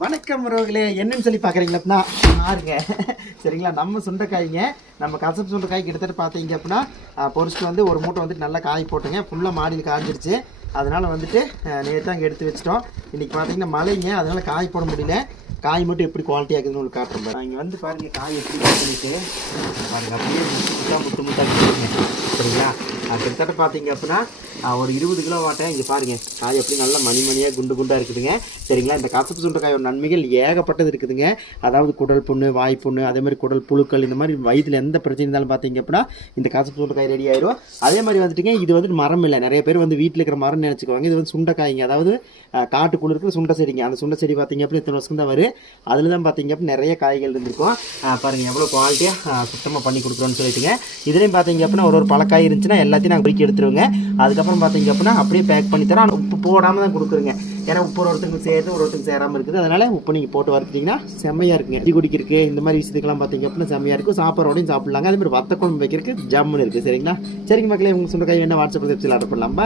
வணக்கம் உறவுகளே. என்னன்னு சொல்லி பார்க்குறீங்களா? அப்படின்னா பாருங்க. சரிங்களா? நம்ம சுண்டைக்காய்ங்க நம்ம கசப்பு சுண்டைக்காய் கிட்டத்தட்ட பார்த்தீங்க அப்படின்னா ஆ, பொரிச்சிட்டு வந்து ஒரு மூட்டை வந்துட்டு நல்லா காய் போட்டுங்க. ஃபுல்லாக மாடியில் காய்ஞ்சிருச்சு அதனால் வந்துட்டு நேற்று அங்கே எடுத்து வச்சிட்டோம். இன்றைக்கி பார்த்தீங்கன்னா மழைங்க. அதனால் காய் போட முடியல. காய் மட்டும் எப்படி குவாலிட்டி ஆகுதுன்னு உங்களுக்கு காட்டுறோம் பாருங்க. இங்கே வந்து பாருங்கள் காய் எப்படி பண்ணிட்டு பாருங்கள் அப்படியே முத்து முத்தா முத்தா இருக்குதுங்க சரிங்களா அது கிட்டத்தட்ட பார்த்தீங்க அப்படின்னா ஒரு இருபது கிலோ வாட்டேன் இங்கே பாருங்க. காய் எப்படி நல்லா மணி மணியாக குண்டு குண்டாக இருக்குதுங்க. சரிங்களா? இந்த கசப்பு சுண்டைக்காயோட நன்மைகள் ஏகப்பட்டது இருக்குதுங்க. அதாவது குடல் புண்ணு வாய் புண்ணு அதே மாதிரி குடல் புழுக்கள் இந்த மாதிரி வயிற்றில் எந்த பிரச்சனை இருந்தாலும் பார்த்தீங்க அப்படின்னா இந்த கசப்பு சுண்டைக்காய் ரெடி ஆயிரும். அதே மாதிரி வந்துட்டுங்க இது வந்துட்டு மரம் இல்லை. நிறைய பேர் வந்து வீட்டில் இருக்கிற மரம் நினச்சிக்குவாங்க. இது வந்து சுண்டைக்காய்ங்க. அதாவது காட்டுக்குள்ள இருக்கிற சுண்டை செடிங்க. அந்த சுண்டை செடி பார்த்தீங்க அப்படின்னா இத்தனை வருஷம் தான் வரும். அதில் தான் பார்த்தீங்க அப்படின்னா நிறைய காய்கள் இருந்திருக்கும். பாருங்கள் எவ்வளோ குவாலிட்டியாக சுத்தமாக பண்ணி கொடுக்குறோன்னு சொல்லிட்டுங்க. இதுலேயும் பார்த்தீங்க அப்படின்னா ஒரு ஒரு பழக்காய் இருந்துச்சுன்னா எல்லாத்தையும் நாங்கள் பிரிக்கி எடுத்துருவோங்க. அதுக்கப்புறம் பார்த்தீங்க அப்படின்னா அப்படியே பேக் பண்ணி தரோம் ஆனால் உப்பு போடாமல் தான் கொடுக்குறோங்க. ஏன்னா உப்பு ஒரு ஒருத்தருக்கு சேருது ஒரு ஒருத்தருக்கு சேராமல் இருக்குது. அதனால் உப்பு நீங்கள் போட்டு வறுத்தீங்கன்னா செம்மையாக இருக்குங்க. டீ குடிக்கிறதுக்கு இந்த மாதிரி விஷயத்துக்கெல்லாம் பார்த்தீங்க அப்படின்னா செம்மையாக இருக்கும். சாப்பாடோடையும் சாப்பிட்லாங்க. அதே மாதிரி வத்த குழம்பு வைக்கிறதுக்கு ஜம்முன்னு இருக்குது சரிங்களா? சரிங்க மக்களே உங்கள் சொந்த கை என்ன வாட்ஸ்அப் வெப்சைட் ஆர்டர் பண்ணலாம்.